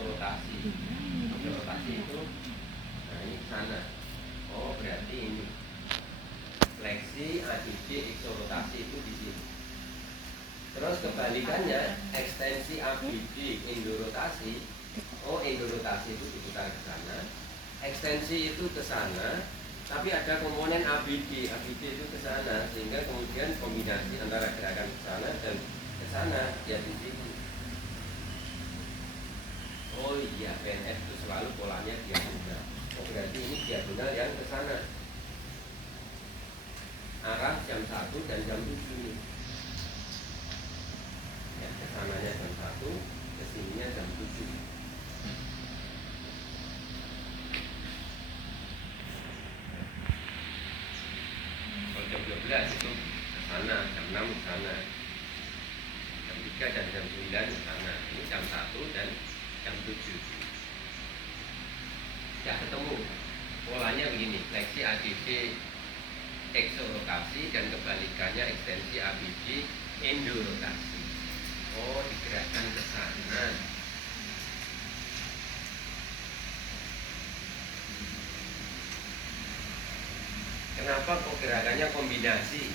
eksorotasi. Eksorotasi itu, nah ini sana. Oh berarti ini fleksi, adiksi, eksorotasi itu di sini. Terus kebalikannya, ekstensi, abidi, endorotasi. Oh endorotasi itu diputar ke sana, ekstensi itu ke sana, tapi ada komponen ABD, ABD itu ke sana, sehingga kemudian kombinasi antara gerakan ke sana dan ke sana ya di sini. Oh iya, PNF itu selalu polanya diagonal. Oh berarti ini diagonal yang ke sana. Arah jam 1 dan jam 7. Ya, ke sananya jam 1, ke sininya jam 7. Jam 12 itu ke sana, jam 6 ke sana, jam 3 dan jam 9 ke sana. Ini jam 1 dan jam 7. Ya ketemu. Polanya begini, fleksi ADC eksorotasi dan kebalikannya ekstensi ABD endorotasi. Oh digerakkan ke sana. Kenapa kok gerakannya kombinasi?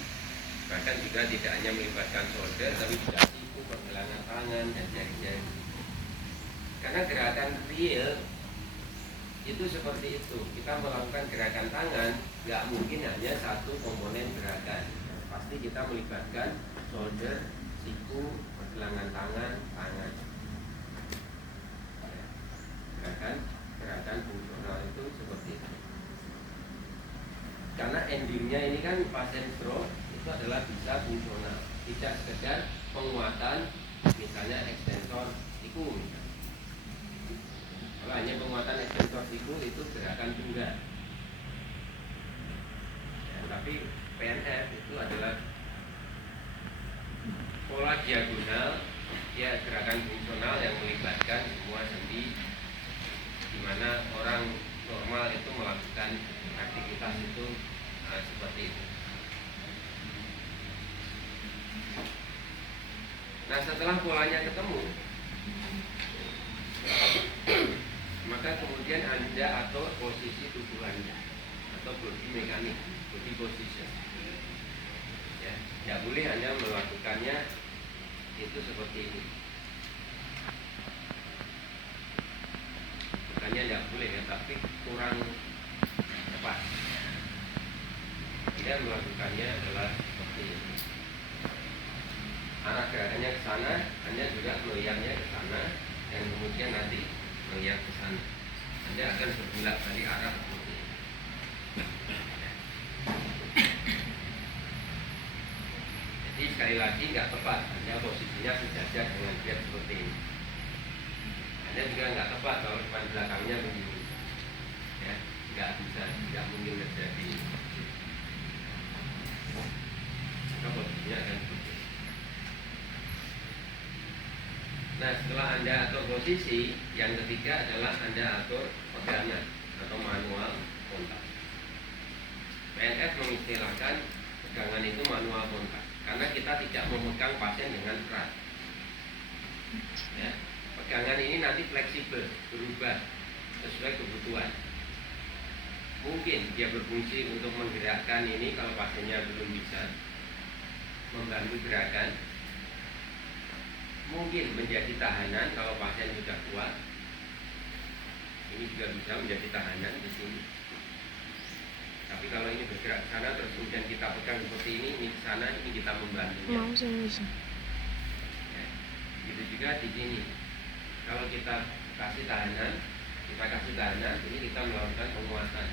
Bahkan juga tidak hanya melibatkan solder, tapi juga siku, pergelangan tangan, dan jari-jari. Karena gerakan real itu seperti itu. Kita melakukan gerakan tangan, nggak mungkin hanya satu komponen gerakan. Pasti kita melibatkan solder, siku, pergelangan tangan, tangan. Gerakan fungsional itu seperti itu. Karena endingnya ini kan pasien stroke itu adalah bisa fungsional, tidak sekedar penguatan, misalnya ekstensor siku misalnya. Kalau hanya penguatan ekstensor siku itu gerakan tunggal. Ya, tapi PNF itu adalah pola diagonal, ya gerakan fungsional yang melibatkan semua sendi, di mana orang normal itu melakukan aktivitas itu seperti itu. Nah setelah polanya ketemu, maka kemudian Anda atur posisi tubuh Anda atau body mekanik, body position. Ya, tidak boleh Anda melakukannya itu seperti ini. Bukannya tidak boleh ya, tapi kurang tepat. Dia melakukannya adalah seperti ini. Arah gerakannya ke sana, Anda juga melihatnya ke sana, dan kemudian nanti melihat ke sana. Anda akan berbolak balik arah seperti ini. Jadi sekali lagi nggak tepat. Anda posisinya sejajar dengan dia seperti ini. Anda juga nggak tepat kalau depan belakangnya begini. Ya, nggak bisa, tidak mungkin terjadi. Maka posisinya akan seperti ini. Nah setelah Anda atur posisi, yang ketiga adalah Anda atur pegangan atau manual kontak. PNF mengistilahkan pegangan itu manual kontak karena kita tidak memegang pasien dengan erat. Ya, pegangan ini nanti fleksibel, berubah sesuai kebutuhan. Mungkin dia berfungsi untuk menggerakkan ini kalau pasiennya belum bisa, membantu gerakan. Mungkin menjadi tahanan kalau pasien sudah kuat. Ini juga bisa menjadi tahanan di sini. Tapi kalau ini bergerak ke sana terus kemudian kita pegang seperti ini ke sana, ini kita membantu. Ya. Itu juga di sini. Kalau kita kasih tahanan, ini kita melakukan penguatan.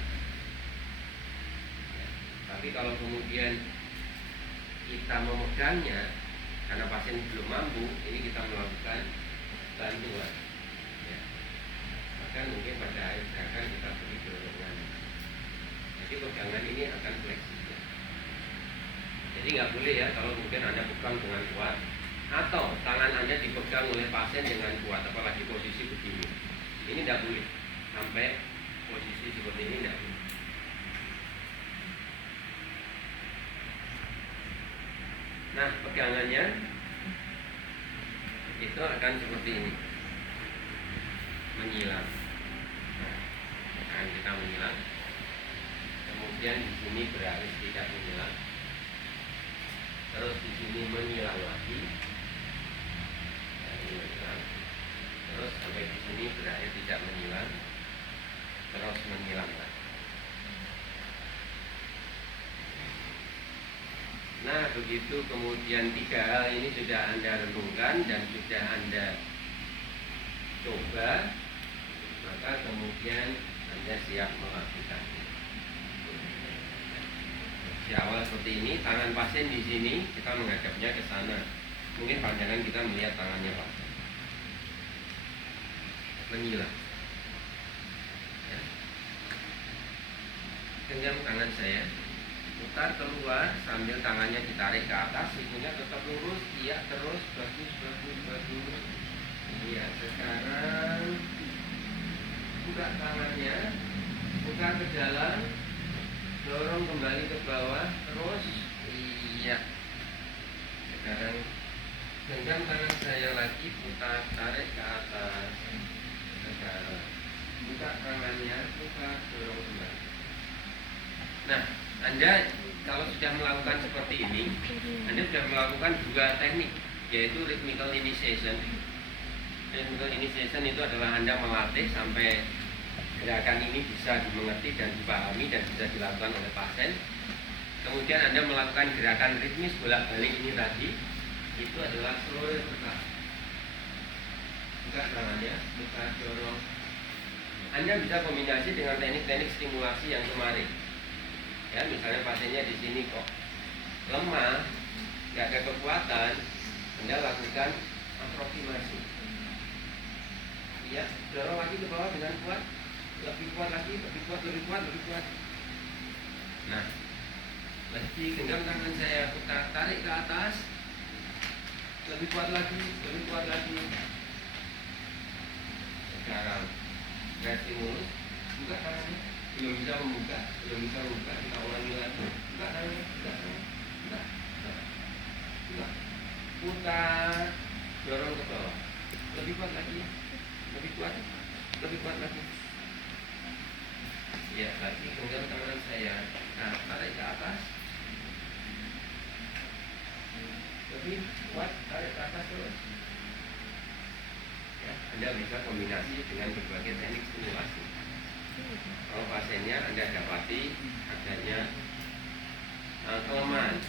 Ya. Tapi kalau kemudian kita memegangnya karena pasien belum mampu, ini kita melakukan bantuan. Ya. Bahkan mungkin pada akhir gerakan kita beri dorongan. Jadi pegangan ini akan fleksibel. Jadi nggak boleh ya kalau mungkin Anda pegang dengan kuat, atau tangan Anda dipegang oleh pasien dengan kuat, apalagi posisi begini. Ini tidak boleh. Sampai posisi seperti ini tidak boleh. Nah pegangannya itu akan seperti ini. menyilang. Nah, tangan kita menyilang. Kemudian di sini berakhir tidak menyilang. Terus di sini menyilang lagi. Nah, ini menyilang. Terus sampai di sini berakhir tidak menyilang. Terus menyilang lagi. Nah, begitu kemudian 3 hal ini sudah Anda renungkan dan sudah Anda coba, maka kemudian Anda siap melakukannya. Di awal seperti ini, tangan pasien di sini kita menghadapnya ke sana. Mungkin pandangan kita melihat tangannya pasien menyilang. Ya. Genggam tangan saya, putar keluar sambil tangannya ditarik ke atas, sikunya tetap lurus, iya terus, bagus. Iya, sekarang buka tangannya, buka ke dalam, dorong kembali ke bawah, terus, iya. Sekarang genggam tangan saya lagi, putar, tarik ke atas. Sekarang buka tangannya, buka, dorong kembali. Nah, Anda kalau sudah melakukan seperti ini, Anda sudah melakukan 2 teknik, yaitu rhythmical initiation. Rhythmical initiation itu adalah Anda melatih sampai gerakan ini bisa dimengerti dan dipahami dan bisa dilakukan oleh pasien. Kemudian Anda melakukan gerakan ritmis bolak-balik ini tadi, itu adalah slow reversal. Buka tangannya, buka, dorong. Anda bisa kombinasi dengan teknik-teknik stimulasi yang kemarin. Ya, misalnya pasiennya di sini kok lemah, nggak ada kekuatan, Anda lakukan aproksimasi. Ya, dorong lagi ke bawah dengan kuat, lebih kuat lagi, lebih kuat. Nah, lagi genggam tangan saya, putar, tarik ke atas, lebih kuat lagi. Sekarang, stimulus, buka tangannya. Belum bisa membuka, kita ulangi lagi. Buka tangannya, buka. Putar, dorong ke bawah. Lebih kuat lagi. Ya, lagi genggam tangan saya. Nah, tarik ke atas. Lebih kuat, tarik ke atas terus. Ya, Anda bisa kombinasi dengan berbagai teknik stimulasi. Kalau pasiennya Anda dapati adanya kelemahan,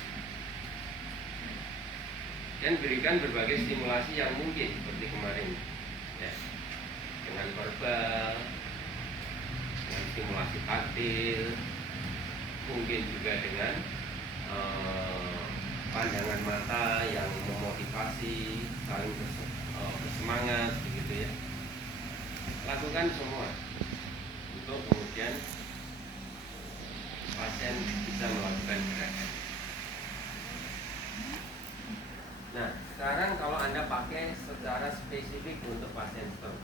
dan berikan berbagai stimulasi yang mungkin seperti kemarin, ya, dengan verbal, dengan stimulasi taktil, mungkin juga dengan pandangan mata yang memotivasi, saling bersemangat, begitu ya. Lakukan semua untuk kemudian pasien bisa melakukan gerakan. Nah, sekarang kalau Anda pakai secara spesifik untuk pasien stroke,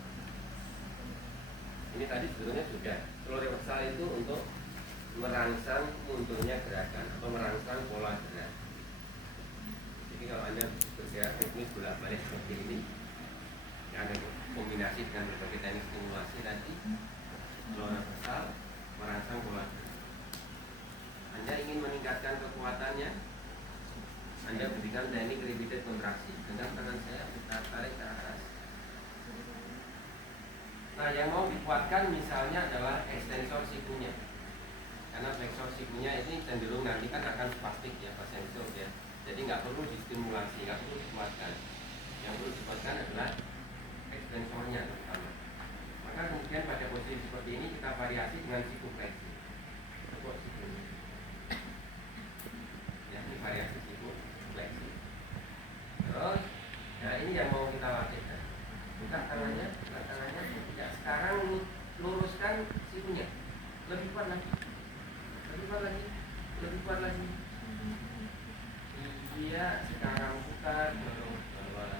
ini tadi sebetulnya sudah. Slow reversal itu untuk merangsang munculnya gerakan atau merangsang pola gerak. Jadi kalau Anda bergerak ritmis bolak-balik seperti ini, yang ada kombinasi dengan berbagai teknik stimulasi tadi, slow reversal merangsang pola gerak. Anda ingin meningkatkan kekuatannya, Anda berikan teknik repeated kontraksi. Dengan tangan saya kita tarik ke atas. Nah, yang mau dikuatkan misalnya adalah ekstensor sikunya, karena flexor sikunya ini cenderung nanti kan akan spastik ya, pasien stroke ya. Jadi nggak perlu distimulasi, nggak perlu dikuatkan. Yang perlu dikuatkan adalah ekstensornya terutama. Maka kemudian pada posisi seperti ini kita variasi dengan siku fleksi. Tekuk sikunya. Ya, ini variasi siku fleksi. Terus, nah ini yang mau kita latihkan. Buka tangannya. Ya, sekarang luruskan sikunya. Lebih kuat lagi. Iya, sekarang putar, dorong bawah.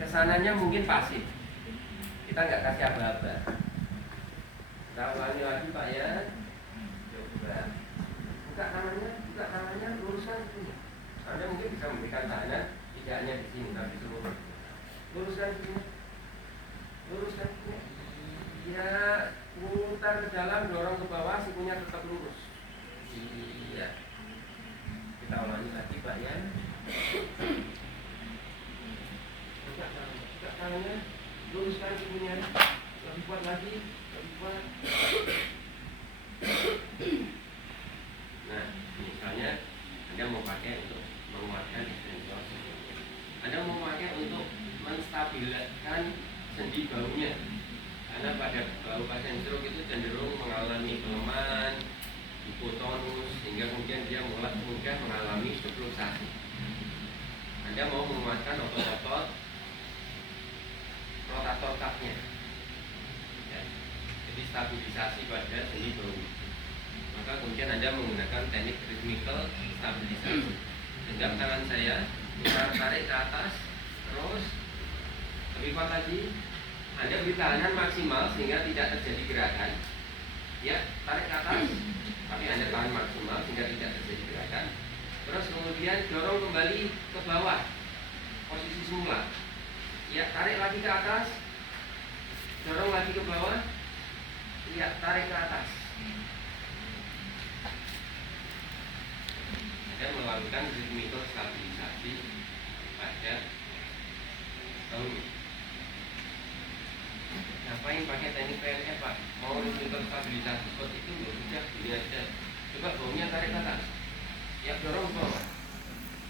Kesananya mungkin pasif. Kita nggak kasih aba-aba. Kita ulangi lagi Pak ya. Coba. Buka tangannya, luruskan sikunya. Anda mungkin bisa memberikan tangan tidak hanya di sini, tapi seluruh. Luruskan sikunya. luruskan sikunya. Ya, putar ke dalam, dorong ke bawah, sikunya tetap lurus. Iya. Kita ulangi lagi Pak ya. Buka tangannya, luruskan sikunya, lebih kuat lagi, lebih kuat. Nah, misalnya Anda mau pakai untuk menguatkan extensor sikunya. Anda mau pakai untuk menstabilkan sendi bahunya. Karena pada bahu pasien stroke itu cenderung mengalami kelemahan, hipotonus, sehingga kemudian dia mulai mudah mengalami subluxasi. Anda mau menguatkan otot-otot rotator cuffnya, ya. Jadi stabilisasi pada sendi bahu. Maka kemudian Anda menggunakan teknik rhythmical stabilisasi. Genggam tangan saya, tarik ke atas, terus lebih kuat lagi. Anda beri tahanan maksimal sehingga tidak terjadi gerakan. Ya, tarik ke atas, tapi Anda tahan maksimal sehingga tidak terjadi gerakan. Terus kemudian dorong kembali ke bawah, posisi semula. Ya, tarik lagi ke atas, dorong lagi ke bawah. Ya, tarik ke atas. Anda melakukan rhythmical stabilisasi pada bahu. Ngapain pakai teknik PNF Pak? Mau rhythmical stabilisasi seperti itu nggak usah, gini aja. Coba baunya tarik ke atas. Ya, dorong ke bawah.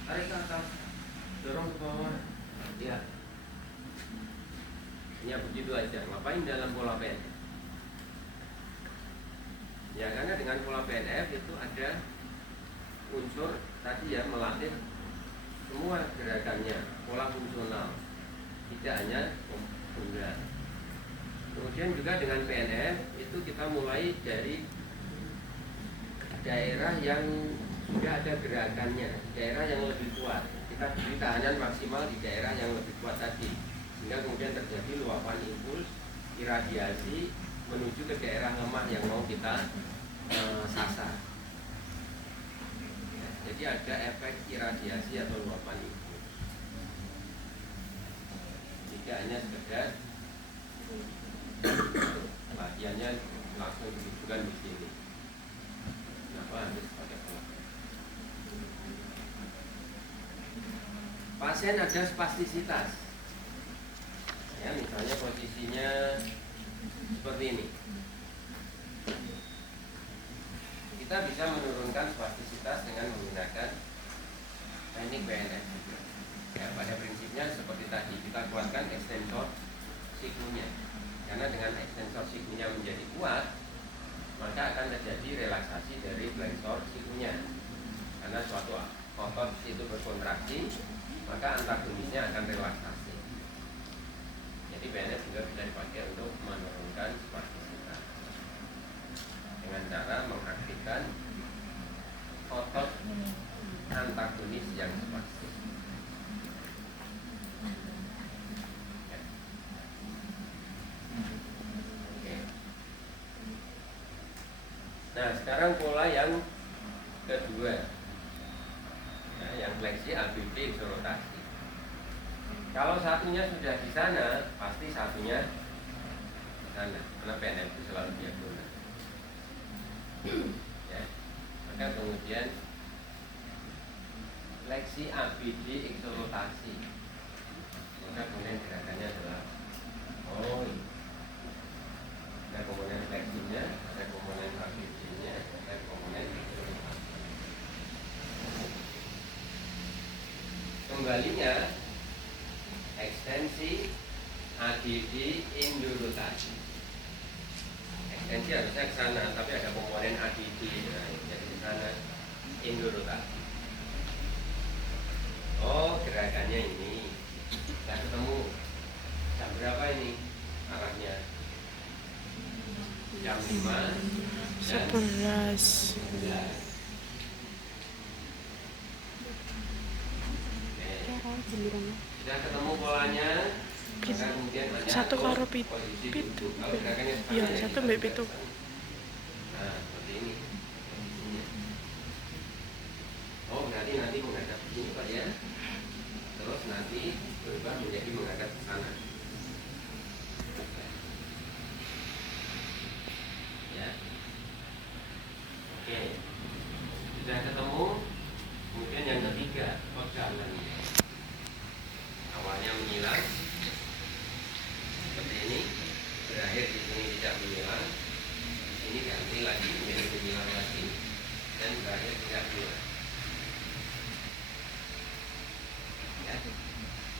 Tarik ke atas, dorong ke bawah. Ya. Ya begitu aja. Ngapain dalam pola PNF? Ya karena dengan pola PNF itu ada unsur tadi ya, melatih semua gerakannya, pola fungsional, tidak hanya penggerak. Kemudian juga dengan PNF itu kita mulai dari daerah yang sudah ada gerakannya, daerah yang lebih kuat. Kita beri tahanan maksimal di daerah yang lebih kuat tadi, sehingga kemudian terjadi luapan impuls iradiasi menuju ke daerah lemah yang mau kita sasar. Ya, jadi ada efek iradiasi atau luapan impuls. Jika hanya sekedar latihannya langsung dibutuhkan di sini. Kenapa harus pakai pola? Pasien ada spastisitas. Ya, misalnya posisinya seperti ini. Kita bisa menurunkan spastisitas dengan menggunakan teknik PNF. Ya, pada prinsipnya seperti tadi, kita kuatkan ekstensor sikunya. Karena dengan ekstensor sikunya menjadi kuat, maka akan terjadi relaksasi dari flexor sikunya. Karena suatu otot itu berkontraksi, maka antagonisnya akan relaksasi. Jadi PNF juga bisa dipakai untuk menurunkan spastisitas dengan cara mengaktifkan otot antagonis yang spastis. Nah, sekarang pola yang kedua, ya, yang fleksi ABB rotasi. Kalau satunya sudah di sana, pasti satunya di sana, karena PNF itu selalu diagonal. Ya, maka kemudian fleksi ABD rotasi, maka kemudian gerakannya adalah ada komponen fleksinya, ada komponen ABD-nya, ada komponen rotasi. Kembalinya ekstensi ADD indorotasi. Ekstensi harusnya ke sana, tapi ada komponen ADD, nah, jadi di sana indorotasi. Oh, gerakannya ini. Kita ketemu jam berapa ini arahnya? Jam 5 dan 11. Sudah ketemu polanya, maka kemudian satu karo pitu. Iya, satu mbak pitu. Nah, seperti ini posisinya. Oh, berarti nanti menghadap ke sini Pak ya. Terus nanti berubah menjadi menghadap ke sana.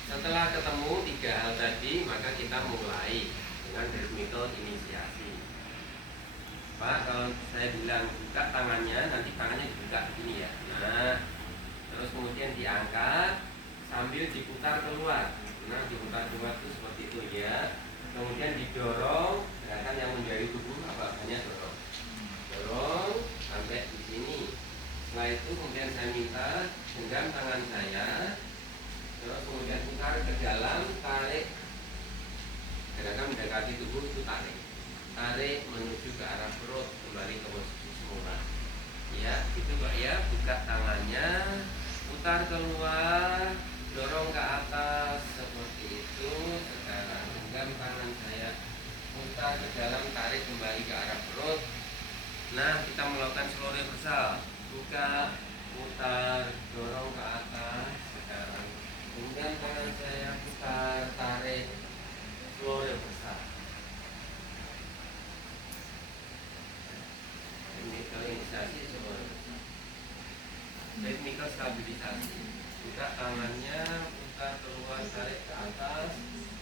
Setelah ketemu tiga hal tadi, maka kita mulai dengan ritmikal inisiasi. Pak, kalau saya bilang buka tangannya, nanti tangannya dibuka begini ya. Nah, terus kemudian diangkat sambil diputar keluar. Nah, diputar keluar itu seperti itu ya. Kemudian didorong, gerakan yang menjadi tubuh apa? Hanya dorong. Dorong sampai di sini. Setelah itu kemudian saya minta genggam tangan saya, terus kemudian putar ke dalam, tarik. Gerakan mendekati tubuh itu tarik. Tarik menuju ke arah perut, kembali ke posisi semula. Ya, itu Pak ya, buka tangannya, putar keluar, dorong ke atas seperti itu. Sekarang genggam tangan saya, putar ke dalam, tarik kembali ke arah perut. Nah, kita melakukan slow reversal. Buka, putar, dorong ke atas. Sekarang genggam tangan saya, putar, tarik, slow reversal. Technical inisiasi technical stabilisasi. Buka tangannya, putar keluar, tarik ke atas,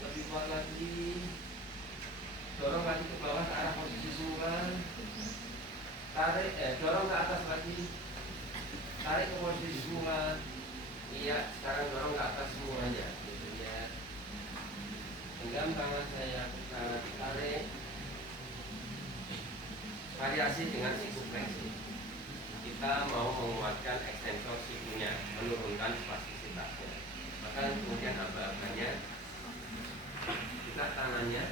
lebih kuat lagi, dorong lagi ke bawah ke arah posisi semula, tarik, dorong ke atas lagi, tarik ke posisi semula. Iya, sekarang dorong ke atas semuanya, gitu ya. Genggam tangan saya, putar, tarik. Variasi dengan siku fleksi. Kita mau menguatkan ekstensor sikunya, menurunkan spastisitasnya. Maka kemudian aba-abanya, buka tangannya,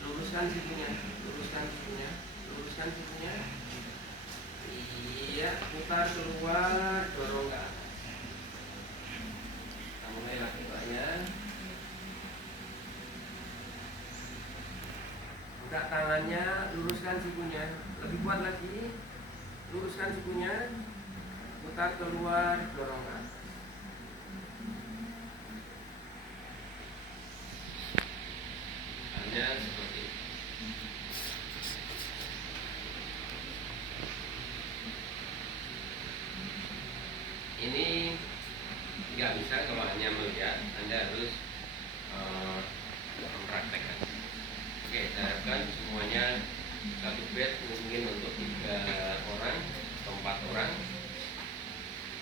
luruskan sikunya, luruskan sikunya, luruskan sikunya. Iya, putar keluar, dorong ke atas. Kita mulai lagi Pak ya. Buka tangannya, luruskan sikunya, lebih kuat lagi, luruskan sikunya, putar keluar, dorong ke atas. Hanya seperti itu. Ini nggak bisa kalau hanya melihat, Anda harus mempraktekkan. Oke, saya harapkan semuanya satu batch mungkin untuk 3 orang atau 4 orang.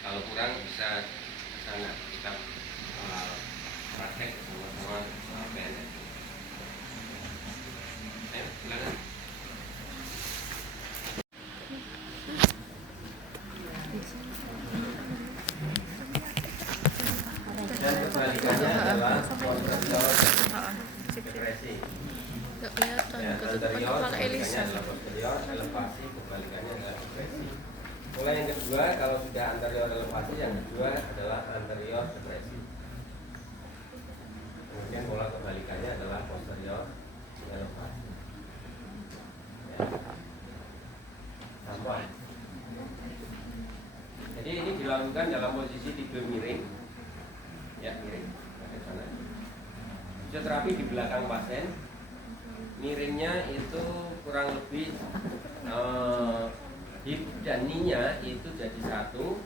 Kalau kurang bisa ke sana kita praktek bersama-sama PNS. Ayo, silakan. Dan kebalikannya adalah posterior depresi. Gak kelihatan, Ya, ketutupan anterior kepala Elisa. kebalikannya adalah posterior, elevasi kebalikannya adalah depresi. Mulai yang kedua, kalau sudah anterior elevasi, yang kedua adalah anterior depresi. Kemudian pola kebalikannya adalah posterior elevasi. Ya. Sampai. Jadi ini dilakukan dalam posisi tidur miring. Ya, miring. Ke sana. Fisioterapi di belakang pasien. Miringnya itu kurang lebih hip dan knee-nya itu jadi satu,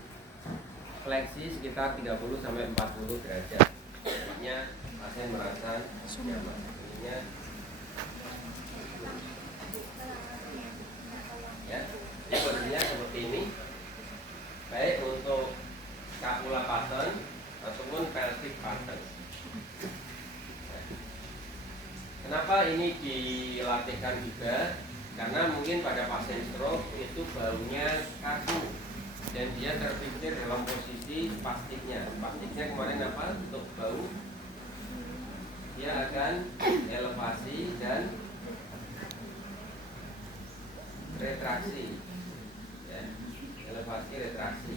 fleksi sekitar 30-40 derajat. Artinya pasien merasa nyaman. Ininya ya, jadi posisinya seperti ini. Baik untuk scapula pattern ataupun pelvic pattern. Kenapa ini dilatihkan juga? Karena mungkin pada pasien stroke itu baunya kaku dan dia terpikir dalam posisi spastiknya. Spastiknya kemarin apa? Untuk bau, dia akan elevasi dan retraksi. Ya, elevasi retraksi.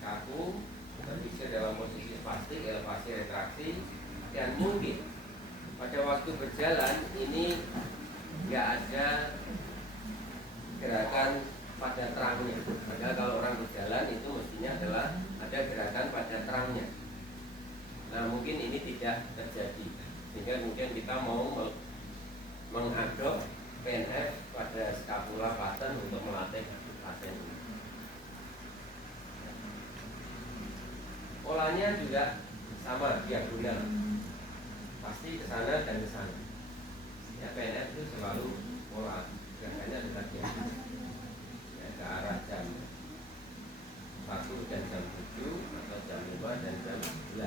Kaku terpikir dalam posisi spastik, elevasi retraksi. Dan mungkin pada waktu berjalan ini nggak ada gerakan pada terangnya. Padahal kalau orang berjalan itu mestinya adalah ada gerakan pada terangnya. Nah mungkin ini tidak terjadi, sehingga mungkin kita mau mengadop PNF pada scapula pattern untuk melatih pasien. polanya juga sama, diagonal, pasti ke sana dan ke sana. Ya, PNF itu selalu pola gerakannya adalah diagonal, ya, ke arah jam 1 dan jam 7 atau jam 5 dan jam 11.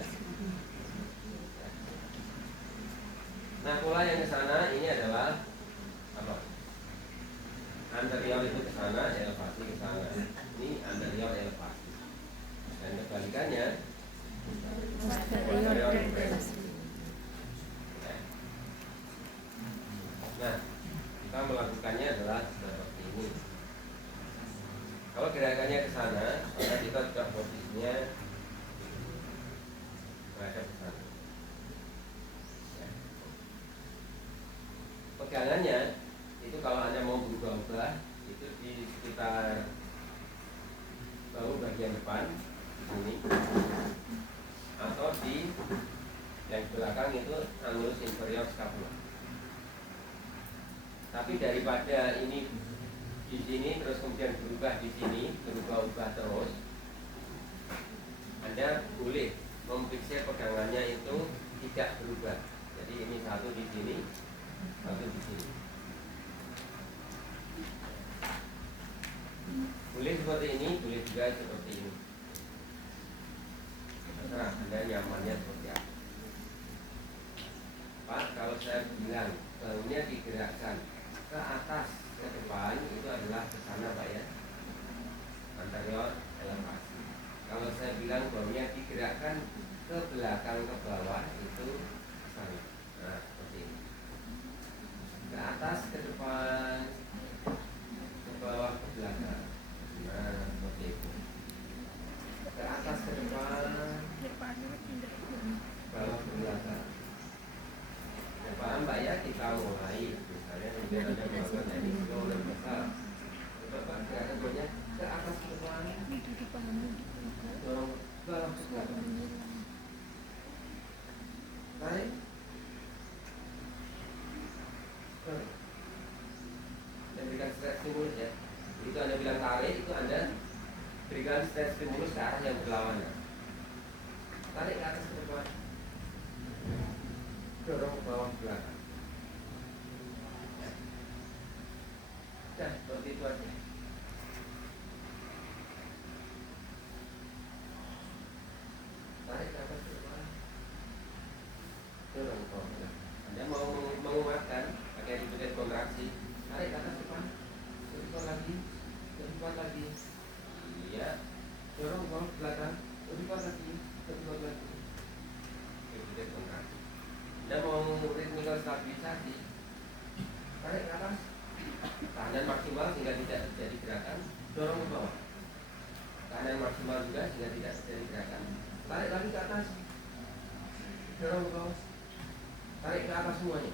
Nah, pola yang ke sana ini adalah apa? Anterior itu ke sana, elevasi ke sana. Ini anterior elevasi. Dan kebalikannya posterior elevasi. Nah, kita melakukannya adalah seperti ini. Kalau gerakannya ke sana, maka kita sudah posisinya menghadap ke sana. Pegangannya itu kalau Anda mau berubah-ubah itu di sekitar bahu bagian depan di sini, atau di yang belakang itu annulus inferior scapula. Tapi daripada ini di sini terus kemudian berubah di sini, berubah-ubah terus, Anda boleh memfixir pegangannya itu tidak berubah. Jadi ini satu di sini, satu di sini. Boleh seperti ini, boleh juga seperti ini. Terserah Anda nyamannya seperti apa. Pak, kalau saya bilang bahunya digerakkan ke atas, ke depan, itu adalah ke sana Pak ya, anterior elevasi. Kalau saya bilang bahunya digerakkan ke belakang, ke bawah, itu ke sana. Nah, seperti ini. Ke atas, ke depan, ke bawah, ke belakang. Nah, seperti itu. Ke atas, ke depan, bawah, ke belakang. Ya, paham Mbak ya, kita mulai. Misalnya kemudian Anda melakukan teknik slow dan besar. Coba gerakan bahunya ke atas, ke depan, dorong ke bawah, ke belakang. Tarik. Dan berikan stress stimulus ya. Itu Anda bilang tarik, itu Anda berikan stress stimulus ke arah yang berlawanan. Tarik ke atas, ke depan, dorong ke bawah, ke belakang. Nah, seperti itu aja. Tarik ke atas, ke depan, dorong ke bawah, ke belakang. Anda mau menguatkan pakai repeated kontraksi. Tarik ke atas, ke depan, ke depan lagi, ke depan lagi. Iya, dorong ke bawah, ke belakang, ke depan lagi, ke depan lagi. Repeated kontraksi. Anda mau ritmikal stabilisasi, tarik ke atas, tahanan maksimal sehingga tidak terjadi gerakan, dorong ke bawah. Tahanan maksimal juga sehingga tidak terjadi gerakan. Tarik lagi ke atas, dorong ke bawah, tarik ke atas semuanya.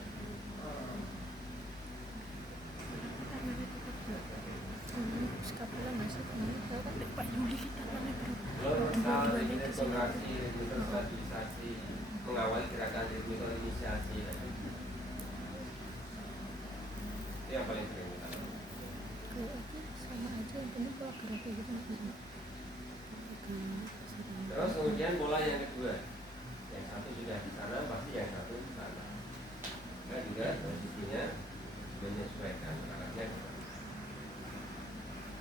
Skapula masuk Pak Yuli tangannya Repeated kontraksi, ritmikal stabilisasi, mengawali gerakan ritmikal inisiasi. Itu yang paling sering kita lakukan. sama aja, yang penting kalau geraknya gitu. Terus kemudian pola yang kedua, yang satu sudah di sana, pasti yang satu di sana. Kita juga posisinya menyesuaikan arahnya ke sana.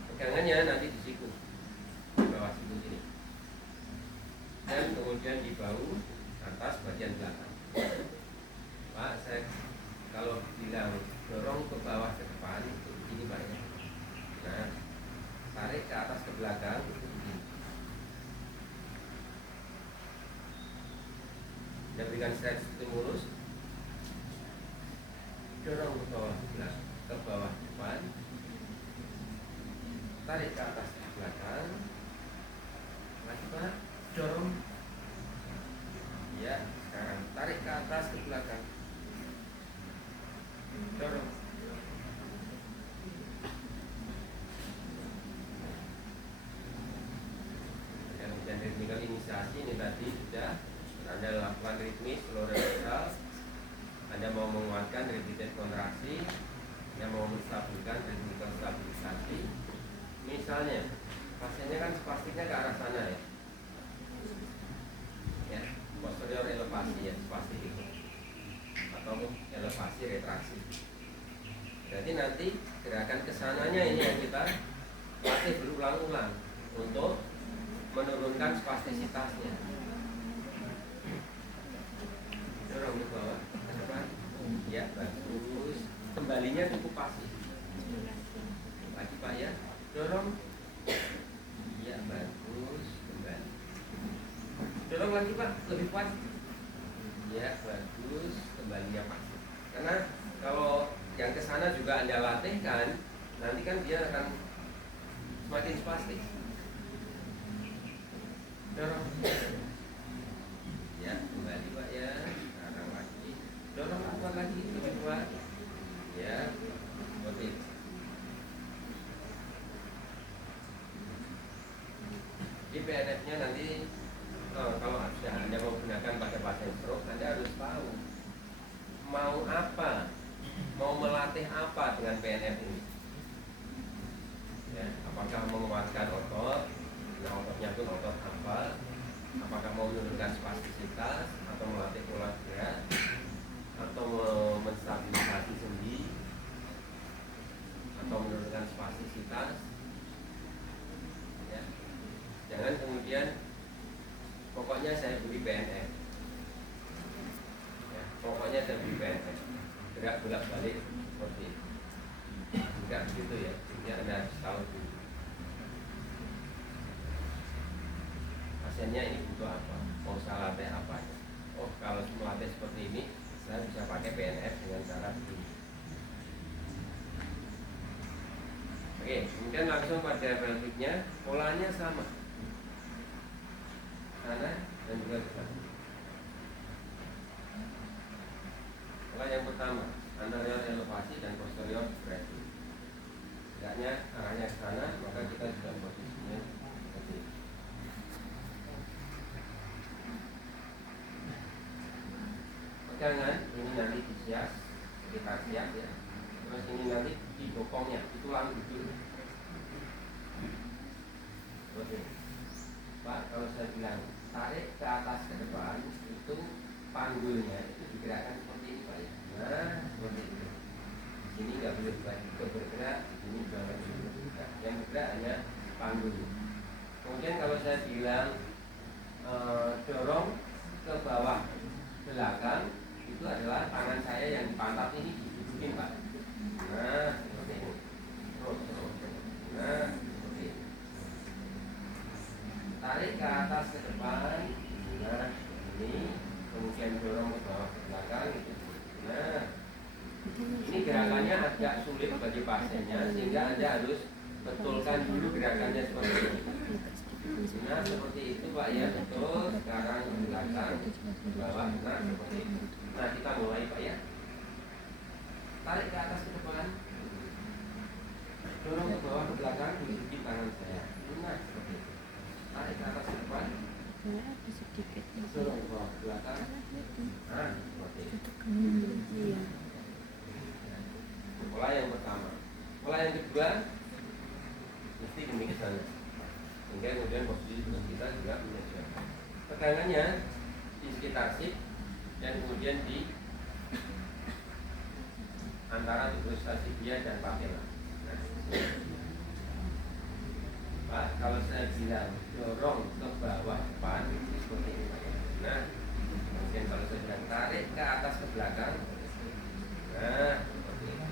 Pegangannya nanti di siku, di bawah siku sini, dan kemudian di bahu atas bagian belakang. Pak, saya kalau bilang dorong ke bawah ke depan itu begini Pak ya. Nah, tarik ke atas ke belakang itu begini. Dan berikan stretch stimulus, dorong ke bawah belakang, ke bawah depan, tarik ke atas ke belakang, lagi Pak, dorong. Ya, sekarang tarik ke atas ke belakang, dorong. Dan ritmikal inisiasi ini tadi sudah Anda lakukan ritmis, slow reversal. Anda mau menguatkan repeated kontraksi, Anda mau menstabilkan ritmikal stabilisasi. Misalnya pasiennya kan spastiknya ke arah sana ya. spastik itu atau elevasi retraksi. Jadi nanti gerakan kesananya ini yang kita latih berulang-ulang untuk menurunkan spastisitasnya. Dorong ke bawah, ke depan. Ya, bagus. Kembalinya cukup pasif. Lagi Pak ya, dorong. Ya, bagus. Kembali. Dorong lagi Pak, lebih kuat. Ya, bagus. Kembalinya pasif. Karena kalau yang ke sana juga Anda latihkan, nanti kan dia akan semakin spastik. Dorong. Ya, kembali Pak ya. Sekarang lagi. Dorong apa lagi? Lebih kuat. Ya, seperti itu. Di PNF-nya nanti kalau sudah Anda mau gunakan pada pasien stroke, Anda harus tahu mau apa, mau melatih apa dengan PNF ini. Ya, apakah menguatkan otot, nah ototnya pun otot apa, apakah mau menurunkan spastisitas atau melatih pola gerak atau menstabilisasi sendi atau menurunkan spastisitas. Ya. Jangan kemudian pokoknya saya beri PNF. Ya, pokoknya saya beri PNF. Gerak bolak-balik seperti itu. Enggak begitu ya. Jadi Anda harus tahu dulu. Pasiennya ini butuh apa? Mau saya latih apa? Oh, kalau melatih seperti ini, saya bisa pakai PNF dengan cara begini. Oke, kemudian langsung pada pelviknya, polanya sama. Sana dan juga ke sana. Pola yang pertama, anterior elevasi dan posterior depresi. Tidaknya arahnya ke sana, maka kita sudah posisinya seperti ini. Pegangan ini nanti disias, sekitar siap ya. Terus ini nanti di bokongnya, itu langsung dulu. Seperti ini. Pak, kalau saya bilang tarik ke atas ke depan, itu panggulnya itu digerakkan seperti ini Pak ya. Nah, seperti itu. Di sini nggak boleh bergerak, di sini juga nggak boleh bergerak. Yang bergerak hanya panggul. Kemudian kalau saya bilang dorong ke bawah belakang, itu adalah tangan saya yang di pantat ini didudukin Pak. Nah, seperti ini. Terus. Nah, seperti ini. Tarik ke atas ke depan. Nah, ini. Kemudian dorong ke bawah ke belakang itu. Nah, ini gerakannya agak sulit bagi pasiennya, sehingga Anda harus betulkan dulu gerakannya seperti ini. Nah, seperti itu Pak ya, betul. Sekarang ke belakang, ke bawah. Nah, seperti itu. Nah, kita mulai Pak ya. Tarik ke atas ke depan. Dorong ke bawah ke belakang, duduki tangan saya. Nah, seperti itu. Tarik ke atas ke depan. Dorong ke bawah ke belakang. Nah, seperti itu. Pola yang pertama. Pola yang kedua, mesti demi ke sana. Sehingga kemudian posisi tubuh kita juga menyesuaikan. Tegangannya di sekitar sip dan kemudian di antara tubuh tibia dan patella. Nah, Pak, kalau saya bilang dorong ke bawah depan seperti ini Pak. Nah, kemudian kalau saya bilang tarik ke atas ke belakang. Nah, seperti ini.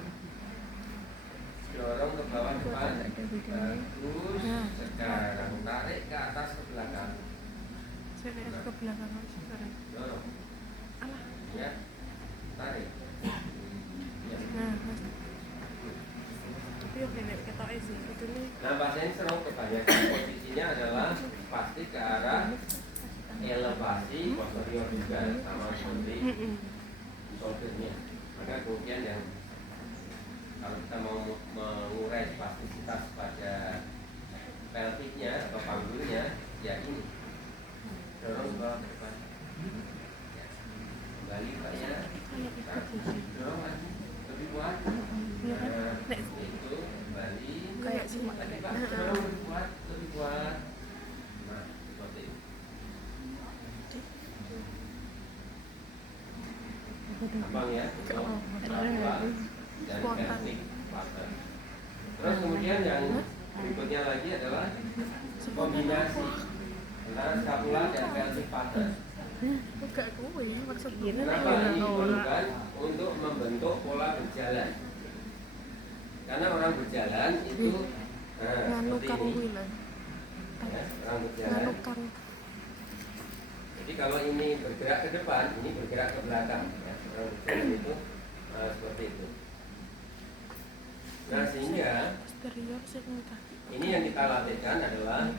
Dorong ke bawah depan. Bagus. Sekarang tarik ke atas ke belakang. Saya lihat ke belakang sekarang. Dorong. Alah. Ya. Tarik. Ya. Nah, mas. Tapi yang nenek ketok sih itu nih. Nah, pasien stroke kebanyakan posisinya adalah pasti ke arah elevasi posterior juga sama seperti shouldernya. Maka kemudian yang kalau kita mau mengurai spastisitas pada pelviknya atau panggulnya, ya ini dorong ke depan. Ya. Kembali Pak ya. Dorong lagi lebih kuat. Nah, itu kembali. Kayak cuma Lagi Pak, dorong lebih kuat, lebih kuat. Nah, seperti itu. gampang ya untuk skapula dan pelvic partner. Terus kemudian yang berikutnya lagi adalah kombinasi antara skapula dan pelvic partner. Enggak kuwi maksud gini Kenapa ini diperlukan? Untuk membentuk pola berjalan. Karena orang berjalan itu nganu seperti kang ini. kuwi lah. Ya, orang berjalan. Nganu kang. Jadi kalau ini bergerak ke depan, ini bergerak ke belakang. Ya, orang berjalan itu seperti itu. Nah sehingga Posterior sing kaki. ini yang kita latihkan adalah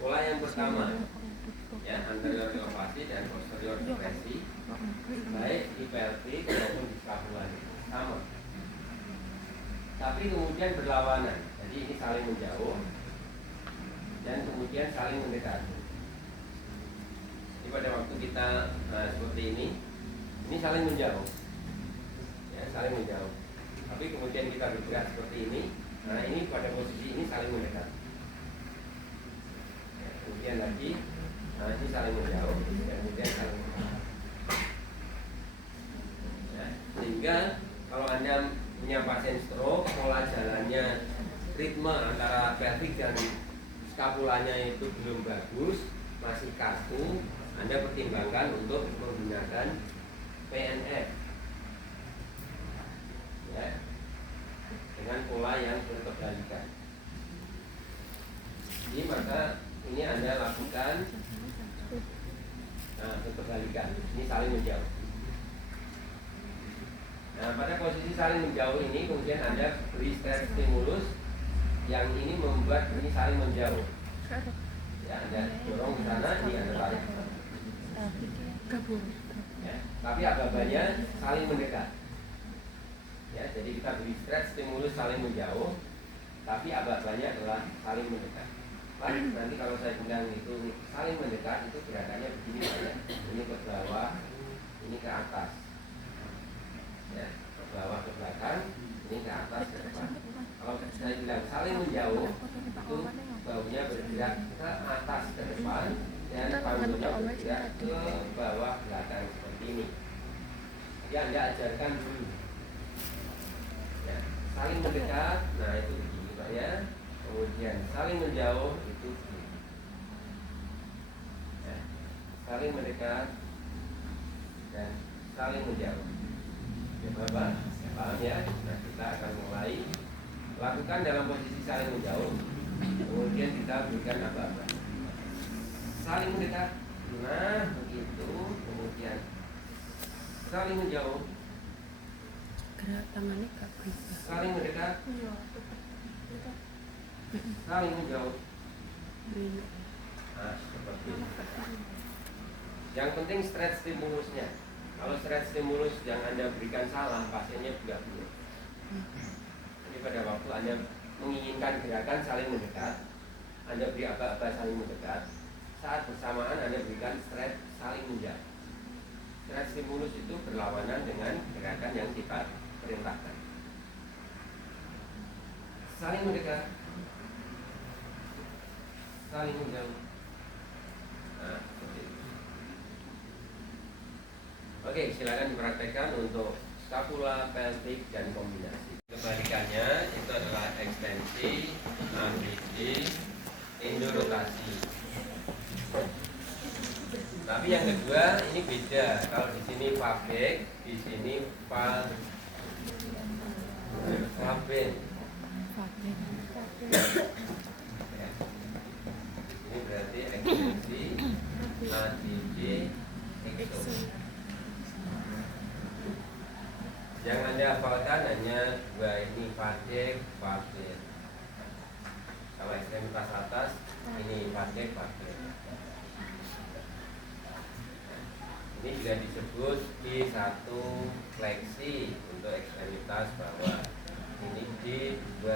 pola yang pertama, ya, anterior elevasi dan posterior depresi, baik di pelvic maupun di skapula sama. Tapi kemudian berlawanan, jadi ini saling menjauh dan kemudian saling mendekati. Jadi pada waktu kita seperti ini saling menjauh, ya, saling menjauh. Tapi kemudian kita bergerak seperti ini, nah ini pada posisi ini saling mendekat. Ya, kemudian lagi, nah ini saling menjauh, dan kemudian saling mendekat. Ya, sehingga kalau Anda punya pasien stroke, pola jalannya, ritme antara pelvic dan skapulanya itu belum bagus, masih kaku, Anda pertimbangkan untuk menggunakan PNF, ya, dengan pola yang berkebalikan. Jadi maka ini Anda lakukan berkebalikan, ini saling menjauh. Nah, pada posisi saling menjauh ini kemudian Anda beri stres stimulus yang ini membuat ini saling menjauh. Ya, Anda dorong ke sana, ini Anda tarik. Gabung. Ya, tapi aba-abanya saling mendekat. Ya, jadi kita beri stres stimulus saling menjauh, tapi aba-abanya adalah saling mendekat. Pak, nanti kalau saya bilang itu saling mendekat, itu gerakannya begini Pak, ya. Ini ke bawah, ini ke atas. Ya, ke bawah ke belakang, ini ke atas ke depan. Kalau saya bilang saling menjauh, itu baunya bergerak ke atas ke depan dan panggungnya bergerak ke bawah belakang seperti ini. Jadi Anda ajarkan dulu. Ya, saling mendekat, nah itu begini Pak ya. Kemudian saling menjauh itu begini. Ya, saling mendekat dan saling menjauh. Ya Bapak, paham ya? Nah kita akan mulai lakukan dalam posisi saling menjauh. Kemudian kita berikan apa-apa. Saling mendekat. Nah begitu. Kemudian saling menjauh. Gerak tangannya gak bisa. Saling mendekat. Saling menjauh. Nah seperti itu. Yang penting stretch stimulusnya. Kalau stretch stimulus yang Anda berikan salah, pasiennya juga belum. Jadi pada waktu Anda menginginkan gerakan saling mendekat, Anda beri aba-aba saling mendekat, saat bersamaan Anda berikan stretch saling menjauh. Stretch stimulus itu berlawanan dengan gerakan yang kita perintahkan. Saling mendekat, saling menjauh. Nah, seperti itu. Oke, silakan dipraktekkan untuk skapula, pelvic, dan kombinasi. Kebalikannya itu adalah ekstensi, ambisi, indorotasi. Tapi yang kedua ini beda. Kalau di sini fabrik, di sini fabin. Ya. Ini berarti ekstensi, ADG, exo. Yang Anda hafalkan hanya dua ini, fabrik, fabin. Kalau ekstremitas atas ini fabrik, fabin. Ini juga disebut D1 fleksi untuk ekstremitas bawah. Ini D2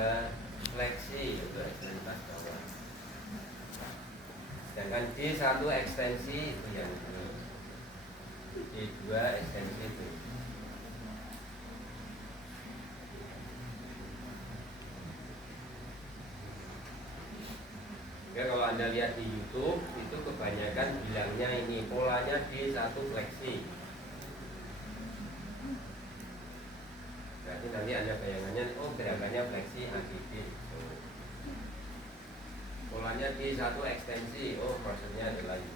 fleksi untuk ekstremitas bawah. Sedangkan D1 ekstensi itu yang ini. D2 ekstensi itu. Ya, kalau Anda lihat di YouTube itu kebanyakan bilangnya ini polanya D1 fleksi. Berarti nanti Anda bayangannya, oh gerakannya fleksi AGD. Polanya D1 ekstensi, oh prosesnya adalah ini.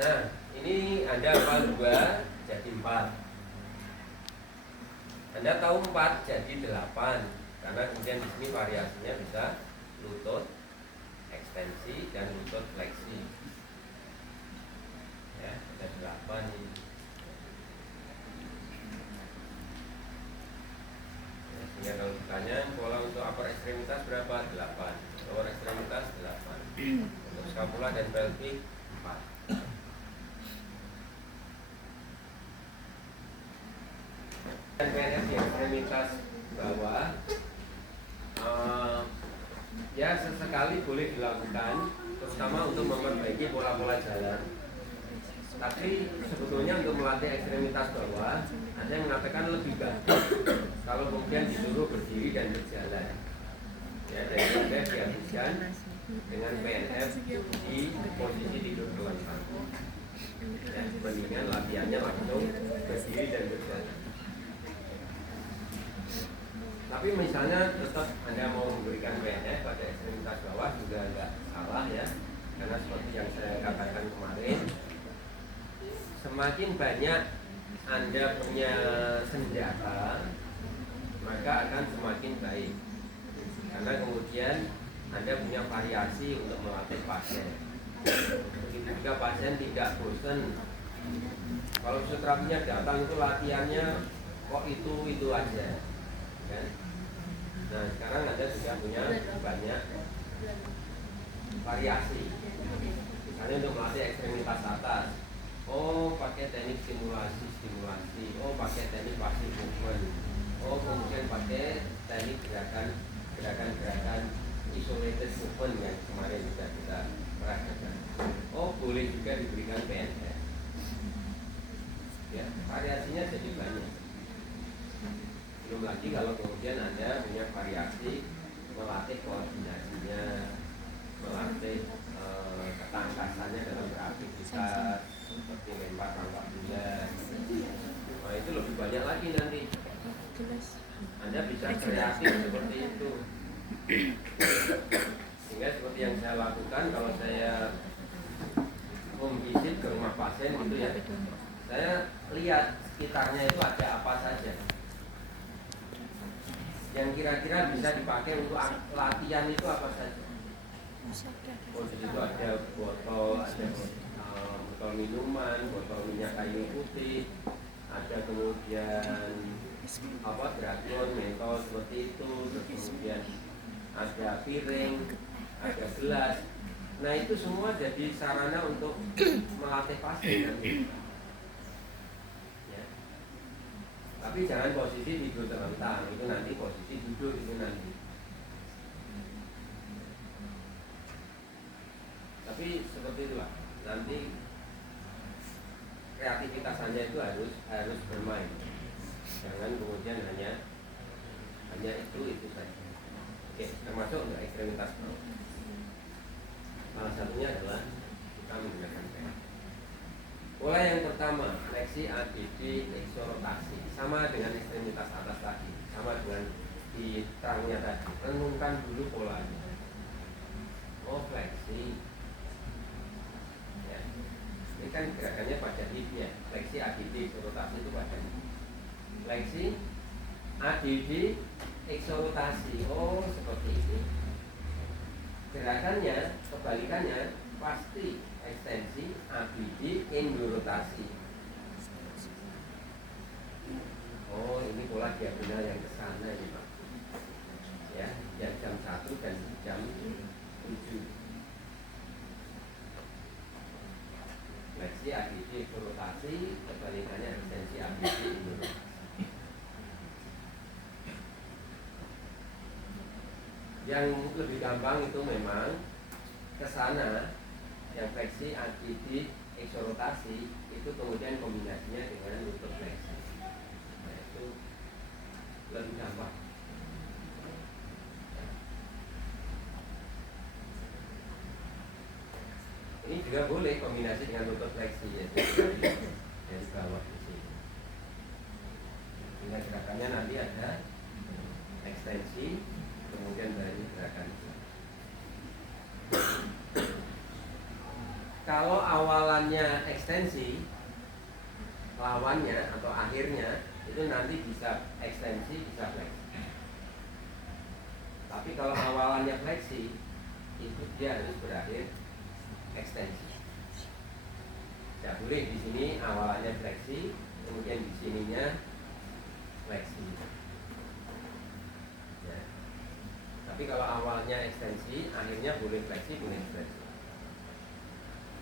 Nah, ini Anda hafal 2 jadi 4. Anda tahu 4 jadi 8. Karena kemudian di sini variasinya bisa lutut ekstensi dan lutut fleksi. Ya, ada 8 ini. Ya, kalau ditanya pola untuk upper ekstremitas berapa? 8. Lower ekstremitas 8. Untuk scapula dan pelvic 4. Dan PNF di ekstremitas bawah ya sesekali boleh dilakukan, terutama untuk memperbaiki pola-pola jalan. Tapi sebetulnya untuk melatih ekstremitas bawah, ada yang mengatakan lebih bagus kalau kemudian disuruh berdiri dan berjalan. Ya, daripada dihabiskan dengan PNF di posisi tidur terlentang. Ya, mendingan latihannya langsung berdiri dan berjalan. Tapi misalnya tetap Anda mau memberikan PNF pada ekstremitas bawah juga nggak salah ya, karena seperti yang saya katakan kemarin, semakin banyak Anda punya senjata, maka akan semakin baik. Karena kemudian Anda punya variasi untuk melatih pasien. Jika pasien tidak bosan, kalau fisioterapinya datang itu latihannya kok itu aja, kan? Nah sekarang Anda sudah punya banyak variasi. Misalnya untuk melatih ekstremitas atas, oh pakai teknik stimulasi, oh pakai teknik passive movement, oh kemudian pakai teknik gerakan isolated movement yang kemarin sudah kita peragakan. Oh boleh juga diberikan PNF. Ya, variasinya jadi banyak. Belum lagi kalau kemudian Anda punya variasi melatih koordinasinya, melatih ketangkasannya dalam beraktivitas seperti lempar tangkap bulat. Nah itu lebih banyak lagi nanti. Anda bisa kreatif seperti itu. Sehingga seperti yang saya lakukan kalau saya home visit ke rumah pasien gitu ya, saya lihat sekitarnya itu ada apa saja yang kira-kira bisa dipakai untuk latihan itu apa saja. Oh di situ ada botol, ada botol minuman, botol minyak kayu putih, ada kemudian dragon, mentol seperti itu, terus kemudian ada piring, ada gelas. Nah itu semua jadi sarana untuk melatih pasien nanti. Ya. Tapi jangan posisi tidur terlentang, itu nanti posisi duduk itu nanti. Tapi seperti itulah, nanti kreativitas Anda itu harus bermain. Jangan kemudian hanya itu saja. Oke, termasuk untuk ekstremitas bawah. Salah satunya adalah kita menggunakan PNF. Pola yang pertama, fleksi AGD eksorotasi, sama dengan ekstremitas atas tadi, sama dengan di terangnya tadi. Renungkan dulu polanya. Oh fleksi, ya. Ini kan gerakannya pada hipnya. Fleksi AGD eksorotasi itu pada hip. Fleksi AGD eksorotasi, oh seperti ini. Gerakannya, kebalikannya pasti ekstensi, ABD, endorotasi. Oh ini pola diagonal yang ke sana ini Pak. Ya, yang jam 1 dan jam 7. Fleksi ABD eksorotasi, kebalikannya ekstensi ABD, endorotasi. Yang lebih gampang itu memang ke sana, yang fleksi AGD eksorotasi itu kemudian kombinasinya dengan lutut fleksi. Nah itu lebih gampang. Ini juga boleh kombinasi dengan lutut fleksi ya. dari bawah ke sini. Sehingga gerakannya nanti ada ekstensi, kemudian dari gerakan. Kalau awalannya ekstensi, lawannya atau akhirnya itu nanti bisa ekstensi, bisa fleksi. Tapi kalau awalannya fleksi, itu dia harus berakhir ekstensi. Tidak boleh di sini awalannya fleksi, kemudian di sininya fleksi. Ya. Tapi kalau awalnya ekstensi, akhirnya boleh fleksi, boleh fleksi.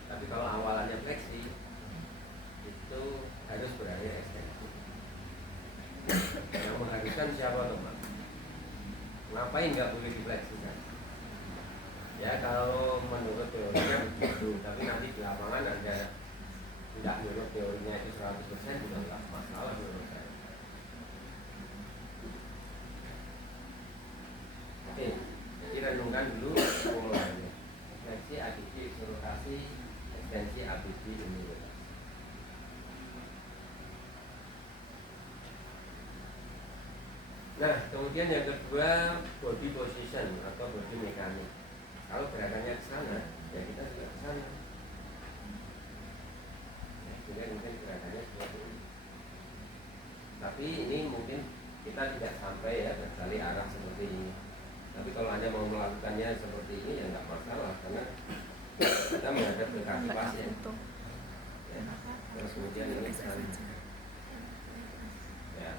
Tapi kalau awalannya fleksi, itu harus berakhir ekstensi. Yang mengharuskan siapa teman? Ngapain nggak boleh difleksikan? Ya kalau menurut teorinya begitu, tapi nanti di lapangan Anda tidak menurut teorinya itu 100% juga nggak masalah menurut saya. Oke, jadi renungkan dulu polanya. Fleksi, adiksi, rotasi, ekstensi, abisi, ini rotasi. Nah, kemudian yang kedua body position atau body mekanik. Kalau gerakannya ke sana, ya kita juga ke sana. Ya, sehingga mungkin gerakannya seperti ini. Tapi ini mungkin kita tidak sampai ya berkali arah seperti ini. Tapi kalau Anda mau melakukannya seperti ini ya nggak masalah, karena kita menghadap ke kaki pasien. Ya, terus kemudian ini ke sana. Ya.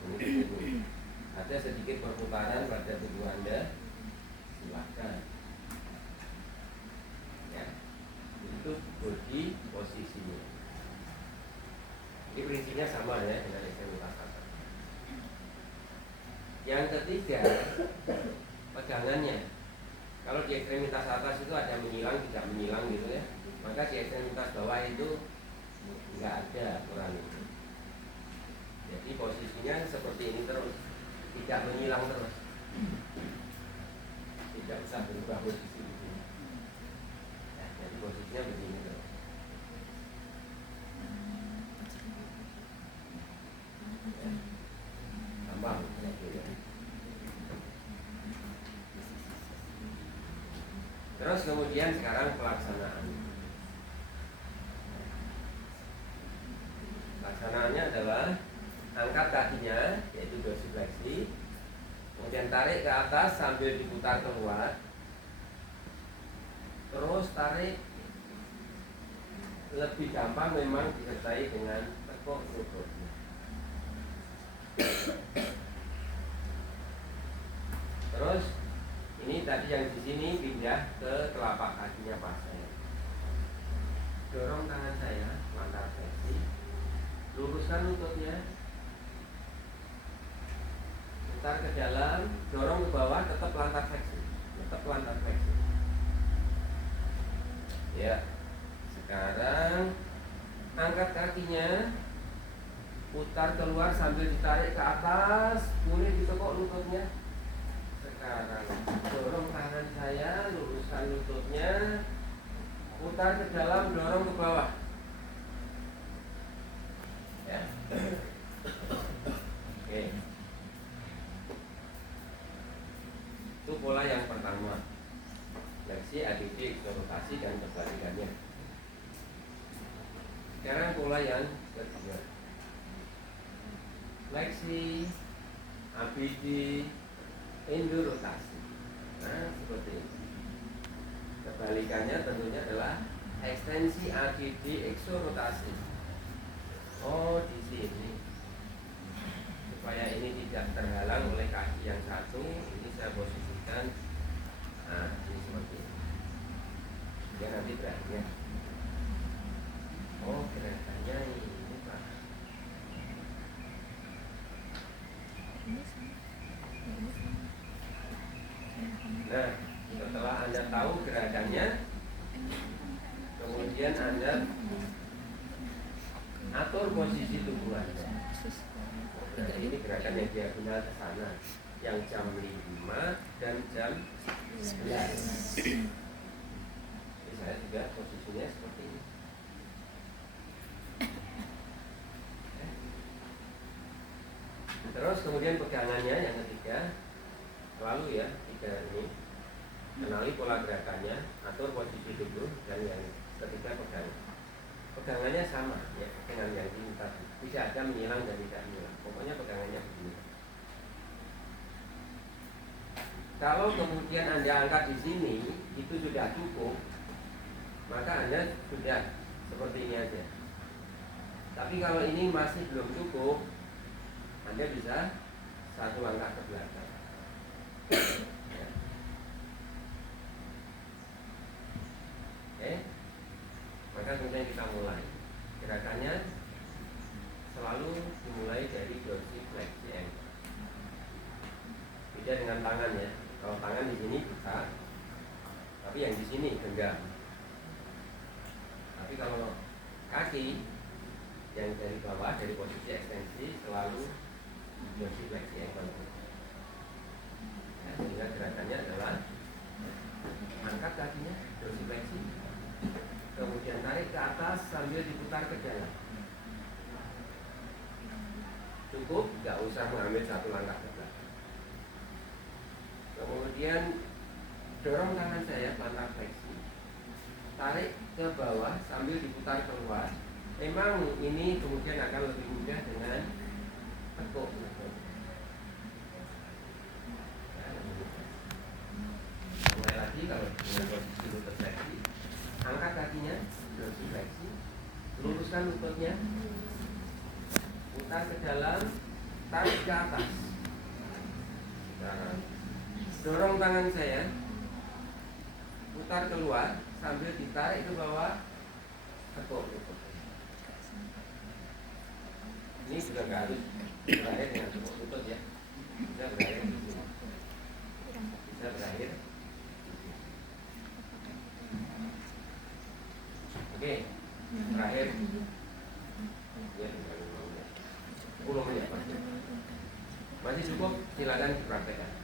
Ini ada sedikit perputaran pada tubuh Anda, silahkan. Ya, itu body posisinya. Ini prinsipnya sama ya dengan ekstremitas atas. Yang ketiga, pegangannya. Kalau di ekstremitas atas itu ada menyilang, tidak menyilang gitu ya. Maka di ekstremitas bawah itu nggak ada aturan itu. Jadi posisinya seperti ini terus, tidak menyilang terus, tidak usah berubah posisi begini. Ya, jadi posisinya begini terus. Ya. Tambah ya. Terus kemudian sekarang pelaksanaan. Pelaksanaannya adalah angkat kakinya, yaitu dorsifleksi, kemudian tarik ke atas sambil diputar keluar, terus tarik. Lebih gampang memang disertai dengan tekuk lututnya. Terus ini tadi yang di sini pindah ke telapak kakinya pasien. Dorong tangan saya, lantar fleksi, luruskan lututnya, putar ke dalam, dorong ke bawah, tetap lantar fleksi, tetap lantar fleksi. Ya, sekarang angkat kakinya, putar keluar sambil ditarik ke atas, boleh ditekuk lututnya. Sekarang dorong tangan saya, luruskan lututnya, putar ke dalam, dorong ke bawah. Ya. Oke. Itu pola yang pertama. Fleksi, adiksi, rotasi, dan kebalikannya. Sekarang pola yang kedua. Fleksi, abidi, endorotasi. Nah, seperti ini. Kebalikannya tentunya adalah ekstensi, adiksi, eksorotasi. Oh, di sini. Supaya ini tidak terhalang oleh kaki yang satu, ini saya posisikan. Nah, ini seperti ini. Ya nanti berakhirnya. Oh, gerakannya ini Pak. Nah, setelah Anda tahu gerakannya, kemudian Anda atur posisi tubuh Anda. Nah, ini gerakan yang diagonal ke sana, yang jam 5 dan jam 11. Jadi saya juga posisinya seperti ini. Terus kemudian pegangannya yang ketiga, selalu ya, tiga ini. Kenali pola gerakannya, atur posisi duduk, dan yang ketiga pegang. Pegangannya sama ya dengan yang ini tadi. Bisa aja menyilang dan tidak menyilang. Pokoknya pegangannya begini. Kalau kemudian Anda angkat di sini, itu sudah cukup, maka Anda sudah seperti ini aja. Tapi kalau ini masih belum cukup, Anda bisa satu langkah ke belakang. Ya. Oke, maka kemudian kita mulai. Gerakannya selalu dimulai dari dorsifleksi ankle. Beda dengan tangan ya. Kalau tangan di sini buka, tapi yang di sini genggam. Tapi kalau kaki yang dari bawah, dari posisi ekstensi, selalu dorsifleksi ankle. Ya, sehingga gerakannya adalah angkat kakinya, dorsifleksi, kemudian tarik ke atas sambil diputar ke dalam. Cukup, nggak usah mengambil satu langkah ke belakang. Kemudian dorong tangan saya plantar fleksi, tarik ke bawah sambil diputar keluar. Memang ini kemudian akan lebih mudah dengan tekuk. Mulai lagi kalau dengan posisi lutut fleksi, angkat kakinya, dorsifleksi, luruskan lututnya, putar ke dalam, tarik ke atas. Sekarang dorong tangan saya, putar keluar sambil ditarik ke bawah, tekuk lutut. Ini sudah nggak harus berakhir dengan tekuk lutut ya, bisa berakhir di sini, bisa berakhir. Oke, terakhir ya, 10 menit masih cukup, silakan dipraktekkan.